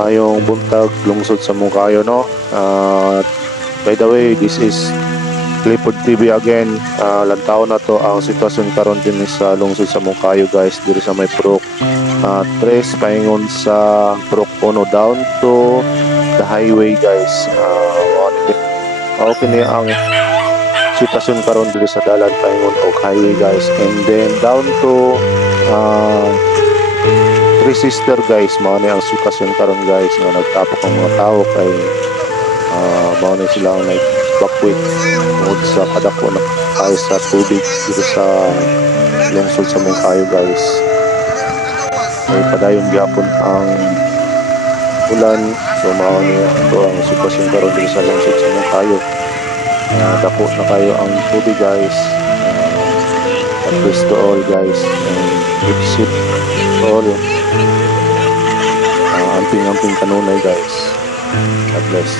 Mayong buntag lungsod sa Mungkayo, no? By the way, this is Clifford TV again. Lantaw na to ang sitwasyon karon din sa lungsod sa Mungkayo, guys, diri sa may Purok 3 paingon sa Purok 1 down to the highway, guys. Okay ni ang sitwasyon karon diri sa dalan paingon og highway, guys, and then down to Three Sister, guys. Mao ni ang sitwasyon karon, guys, nga nagtapok ang mga tao kay mao ni sila ang nag-evacuate tungod sa kadako na kayo sa tubig dito sa lungsod sa Mungkayo, guys. Ay padayon gyapon ang ulan, so mao ni ito ang sitwasyon karon dito sa lungsod sa Mungkayo. Dako na kayo ang tubig, guys. God bless to all, guys, and keep safe to all. Amping kanunay, guys. God bless.